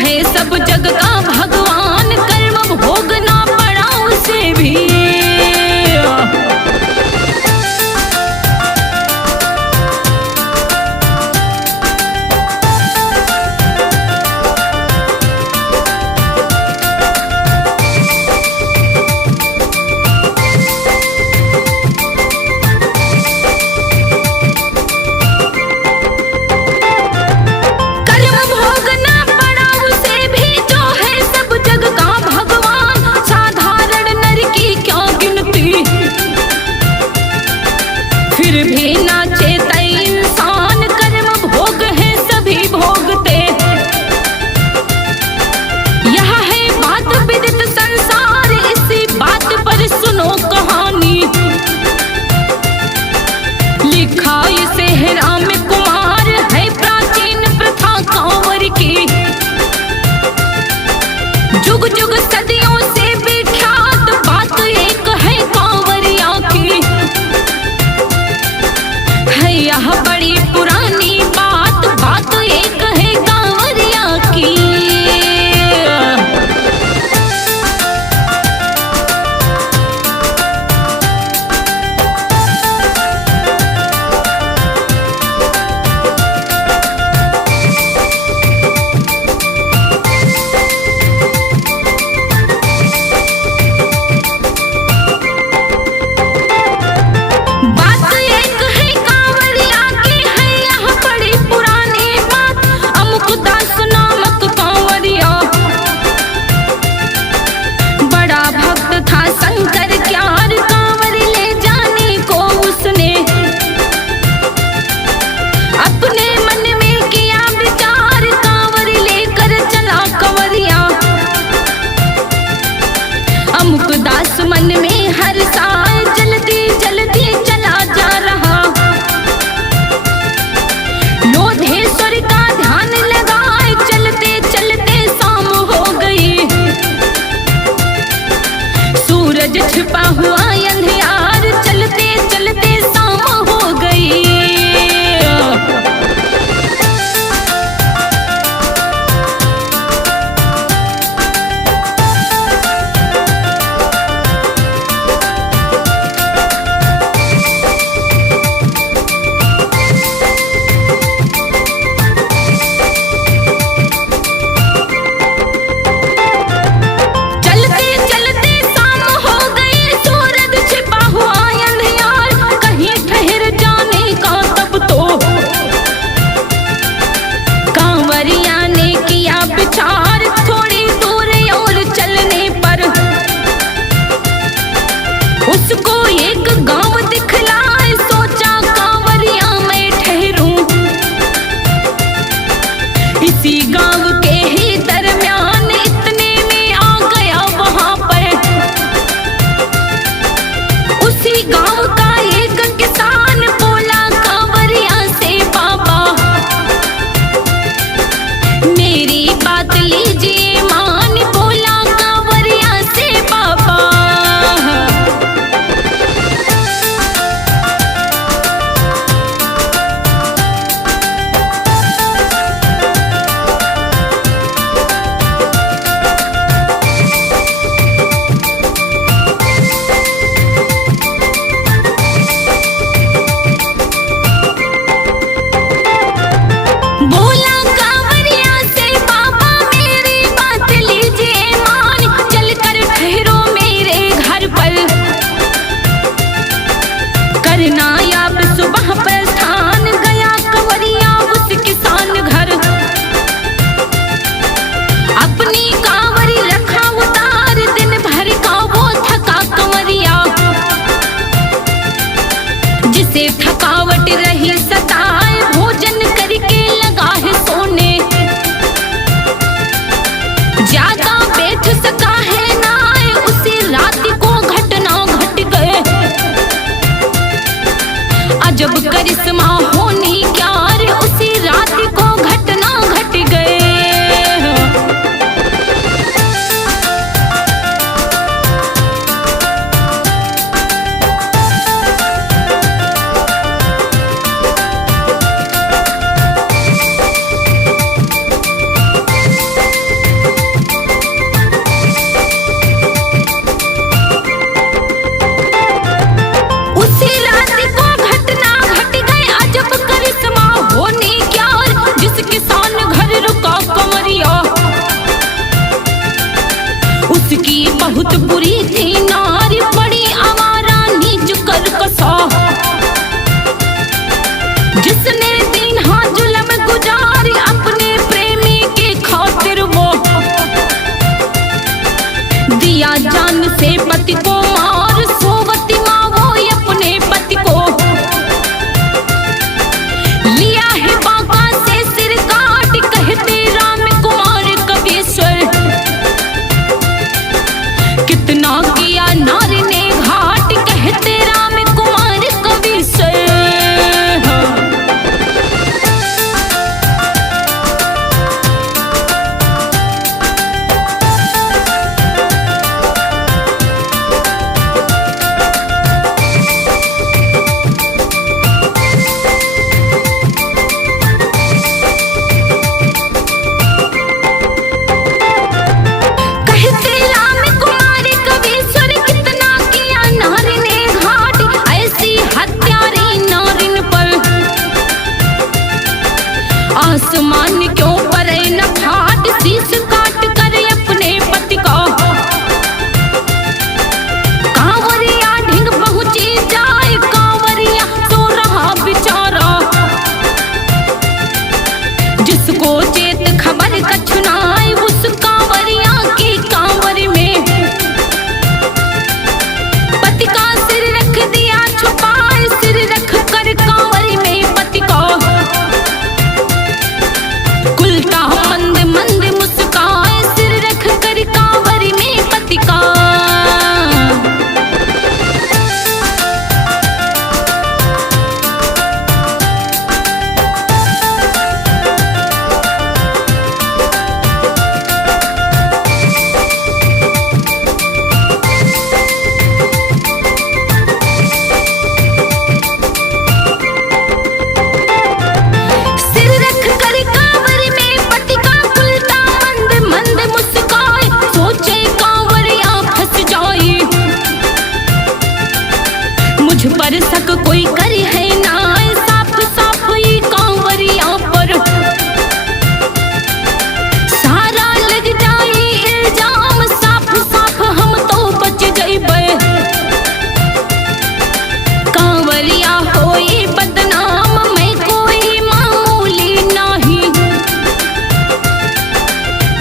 है सब जग का भगवान, कर्म भोगना पड़ा उसे भी। फिर भी नाचे तई इंसान, कर्म भोग है सभी भोगते। यह है बात विदित संसार, इसी बात पर सुनो कहानी। लिखा इसे है राम कुमार, है प्राचीन प्रथा कांवर की। जुग जुग सदियों से विख्यात बात एक है कांवरिया की। यह बड़ी पुरानी बात, बात एक है कांवरिया की। शंकर क्यार कांवर ले जाने को उसने, अपने मन में किया विचार, कांवर लेकर चला कंवरिया। अमुकदास मन में हर्षाए, जल्दी जल्दी चला जा रहा। लोधेश्वर का ध्यान लगाए, चलते चलते शाम हो गई। सूरज छिपा हुआ अंधियार, चलते चलते शाम हो गई। थोड़ी दूर और चलने पर उसको एक गांव दिखलाए, सोचा कांवरिया मैं ठहरूं। इसी गांव के ही दरमियान इतने में आ गया वहां पर। उसी गांव का एक किसान बोला कांवरिया से, बाबा मेरी बात लीजिए मान। बोला कांवरिया से, बाबा नायाब सुबह प्रस्थान गया कंवरिया उस किसान घर। अपनी कांवरी रखा उतार, दिन भर का वो थका कंवरिया। जिसे थकावट रही सताए, भोजन करके लगा है सोने। ज्यादा बैठ सका है ना, उसी रात को घटना घट गए। अजब करिश्मा होनी क्या रे, उसी रात को घटना घट गए।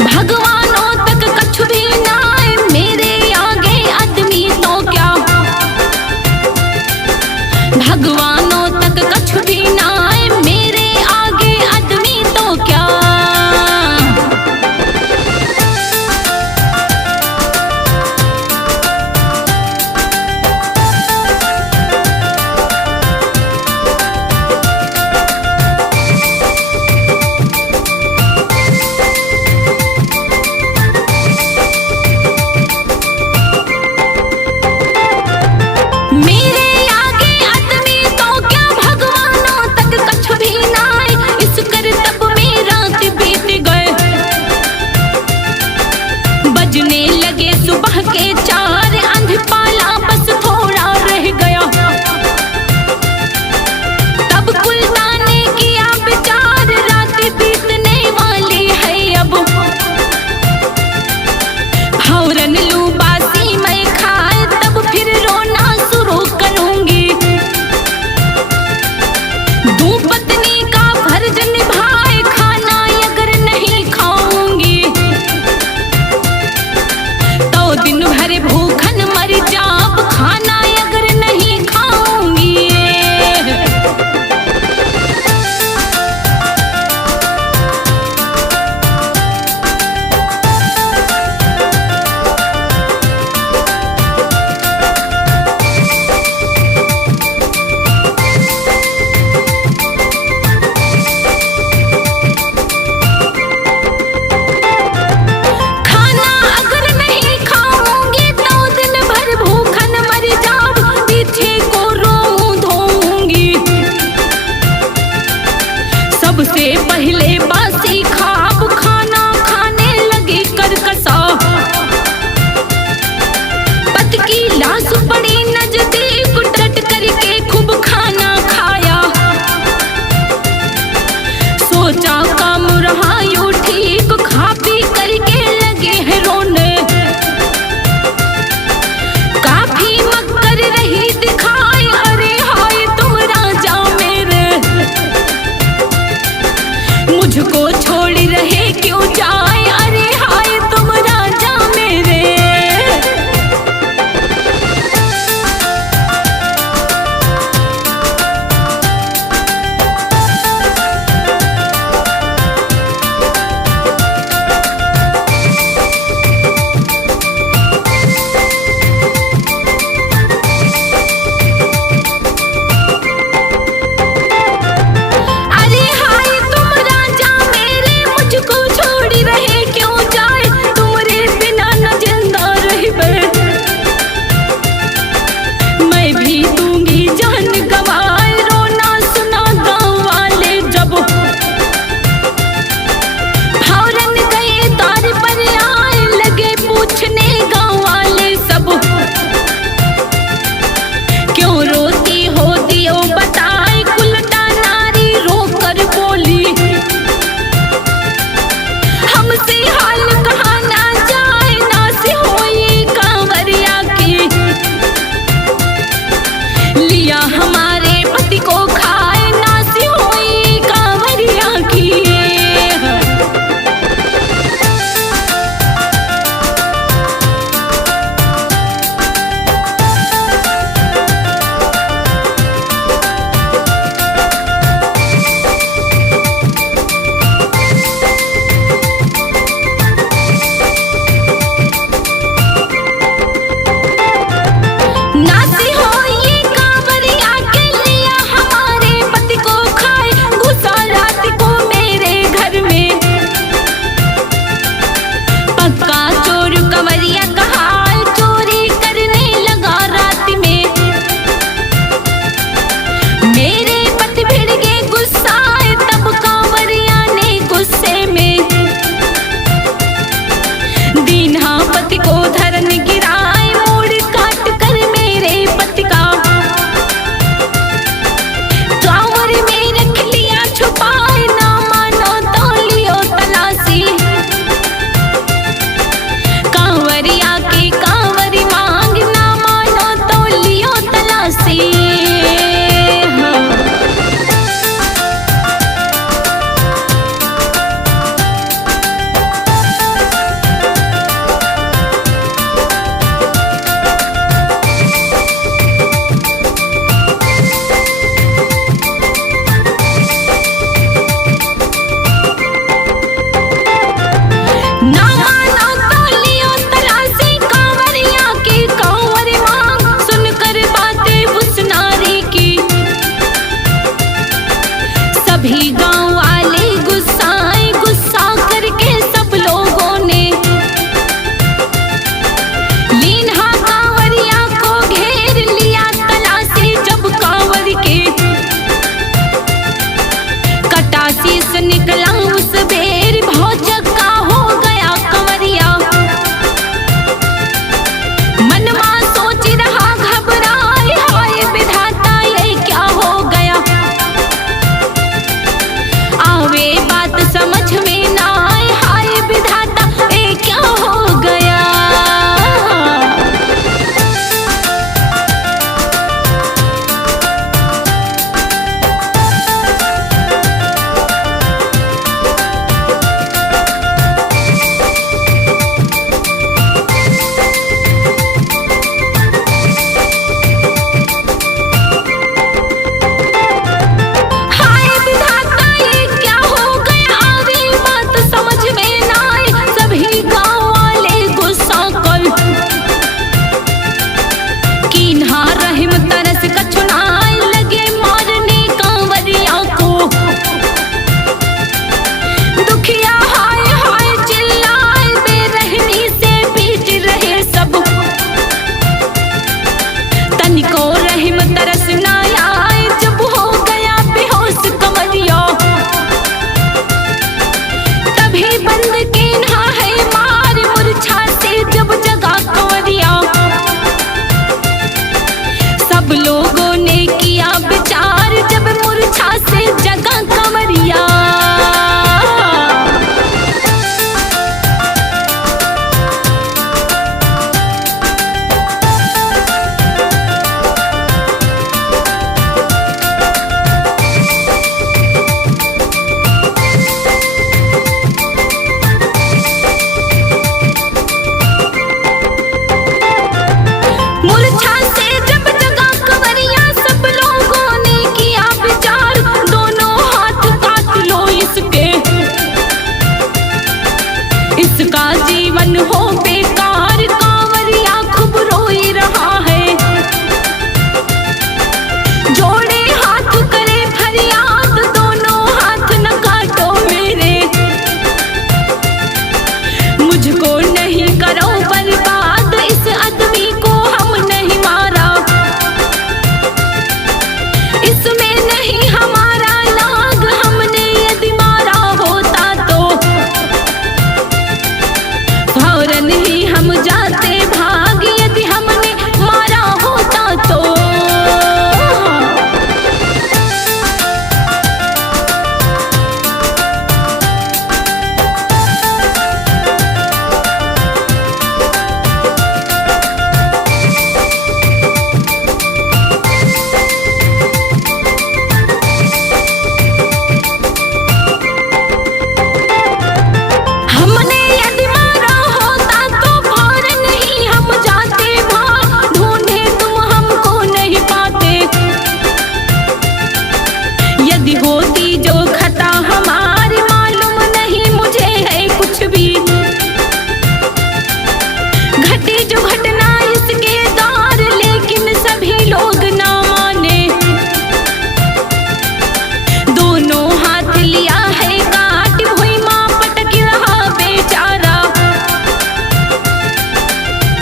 भगवानों तक कछु भी ना आए मेरे आगे आदमी तो क्या, भगवानों तक कछु भी ना आए मेरे आगे आदमी तो क्या। मेरे आगे आदमी तो क्या, भगवानों तक कछु भी ना आए इस करतब में रात बीत गए। बजने लगे सुबह के 4 अंधपाला बस थोड़ा रह गया। तब कुलदा ने किया विचार रात बीतने वाली है अब, फौरन लूं बासी मैं खाए तब फिर रोना शुरू करूंगी। दूं पत्नी का फर्ज निभाए खाना अगर नहीं खाऊंगी तो दिन भर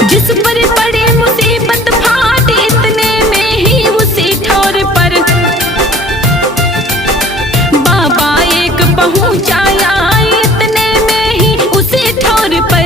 जिस पर पड़े मुसीबत फाट इतने में ही उसी ठौर पर बाबा एक पहुंचाया इतने में ही उसी ठौर पर।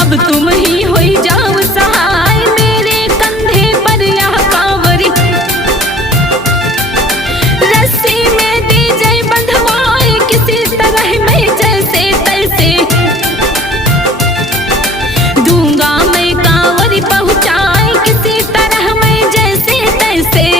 अब तुम ही होई जाओ सहाय मेरे कंधे पर यह कांवरी रस्सी में दी जाए बंधवाए किसी तरह मैं जैसे तैसे दूंगा मैं कांवरी पहुंचाए किसी तरह मैं जैसे तैसे।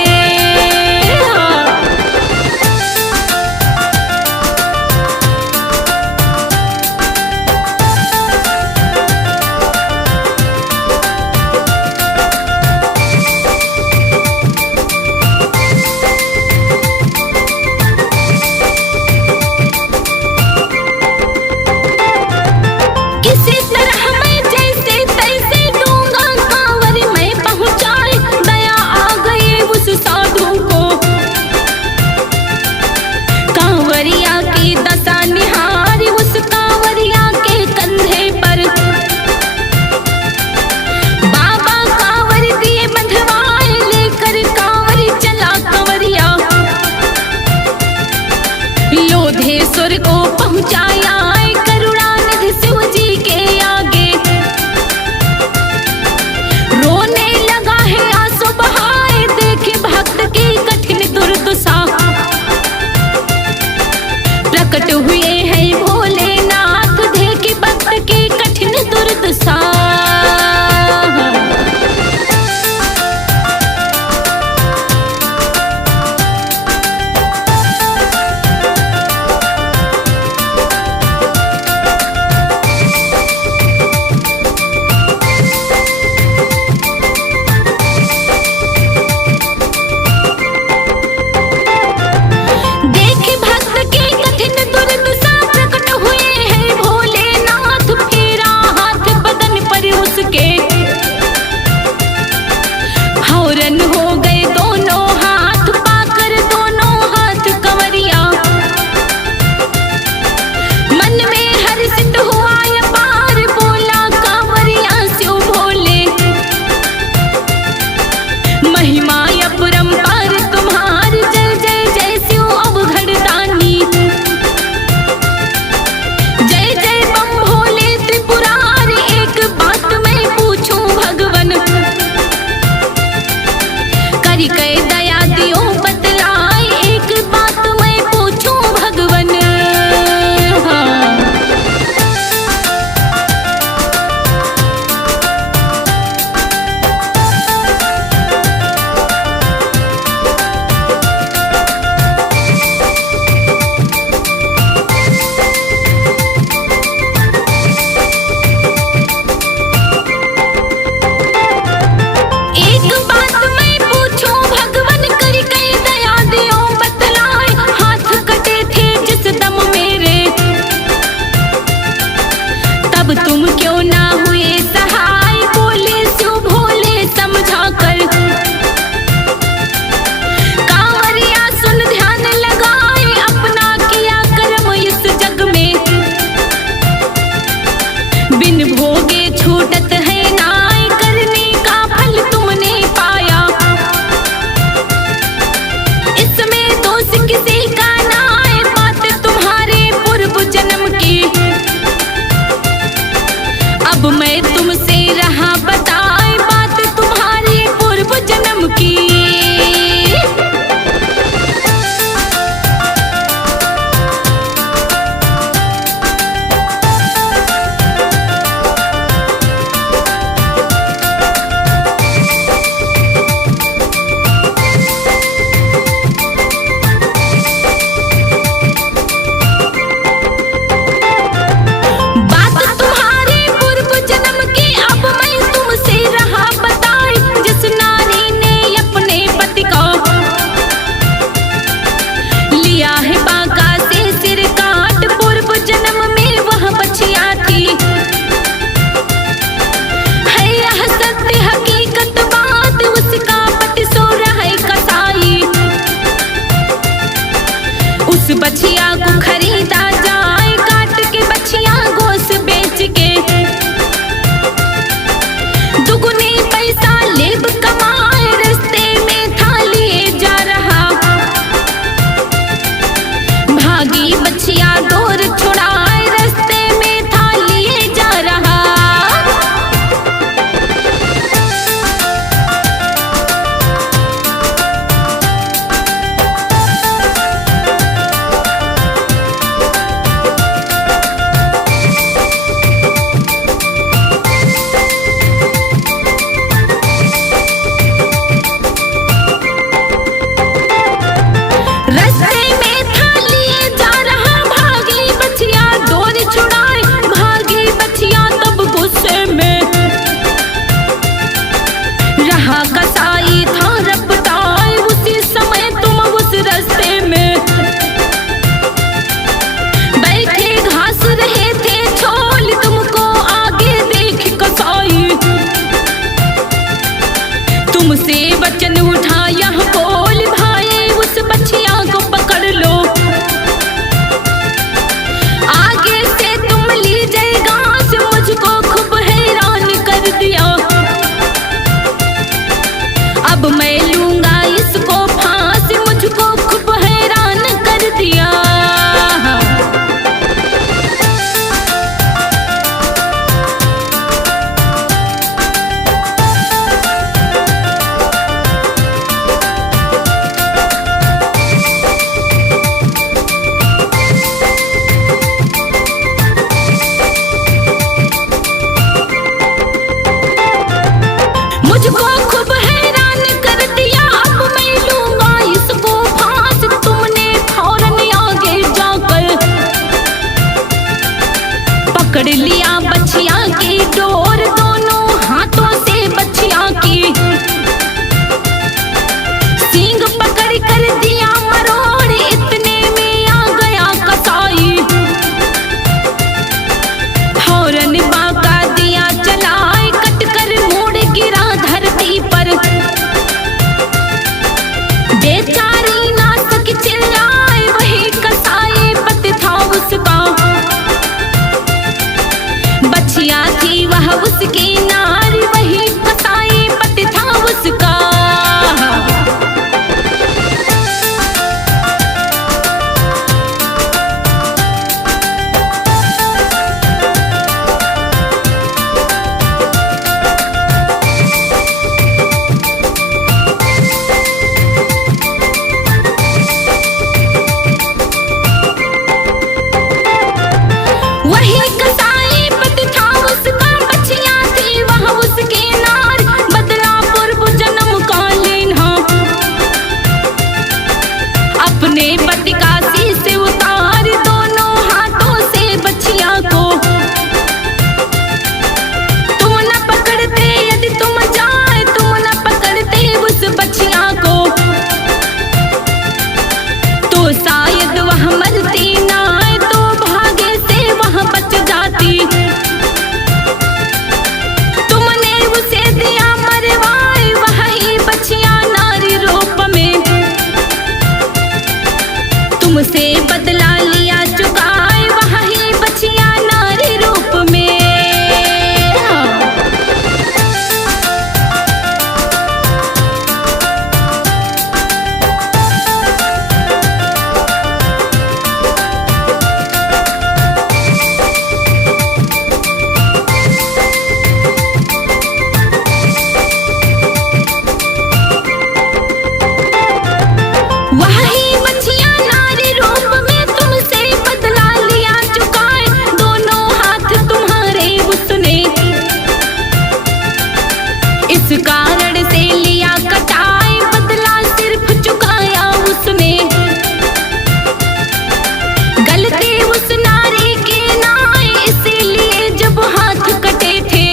वचन उठाया बोल भाई उस बच्चिया को पकड़ लो, आगे से तुम लीजिएगा से मुझको खूब हैरान कर दिया। अब मैं लूंगा इसको फांस, मुझको खूब हैरान कर दिया। मुझको खूब हैरान कर दिया, अब मैं लूंगा इसको फांस। तुमने फौरन आगे जाकर पकड़ लिया बच्चिया की डोर, दोनों हाथों से बच्चिया की सींग पकड़ कर दिया मरोड़। इतने में आ गया कसाई, फौरन बाका दिया चलाए, कट कर मुड़ गिरा धरती पर। बेचारी नासक चिल्लाए, वही कसाई पति था उसका। बच्चिया थी वह उसकी नार, वही कसाई पति था उसका। वही कसाई पति था उसका, बच्चिया थी वह उसकी नार। बदला पूर्व जन्म का लेना, अपने पति का शीश उतार, दोनों हाथों से बच्चिया को तुम न पकड़ते। यदि तुम जाए तुम न पकड़ते उस बच्चिया को, तो शायद वह मरती ना, तो भाग्य से वह बच जाती। तुमने उसे दिया मरवाए, वही बच्चिया नारी रूप में तुमसे बदला लिया चुकाए, वही बच्चिया नारी रूप में। वही बच्चिया नारी रूप में तुमसे बदला लिया चुकाए, दोनों हाथ तुम्हारे उसने इस कारण से लिया कटाए। बदला सिर्फ चुकाया उसने, गलती उस नारी की नाय, इसीलिए जब हाथ कटे थे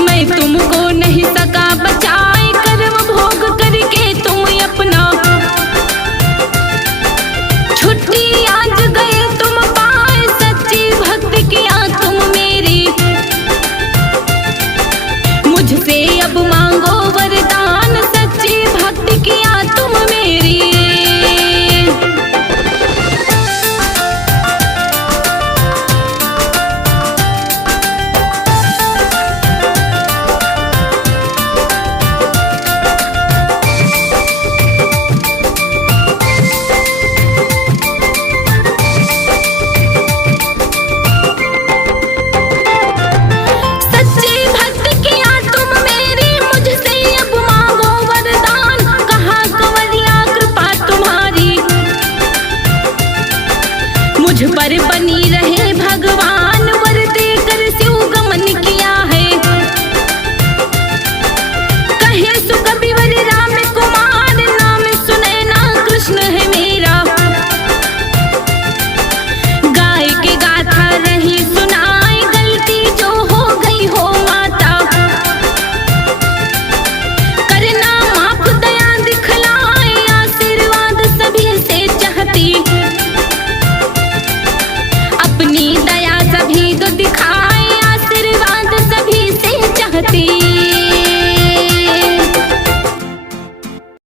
मैं तुमको नहीं सका बचाए। कर्म भोग करके तुम अपना छुट्टी आज गए तुम पाए। सच्ची भक्ति किया तुम मेरी, मुझसे अब मांगो वरदान। सच्ची भक्ति किया तुम मेरी। सच्ची भक्ति किया तुम मेरी, मुझसे अब मांगो वरदान। कहाँ कंवरिया कृपा तुम्हारी, मुझ पर बनी रहे भगवान।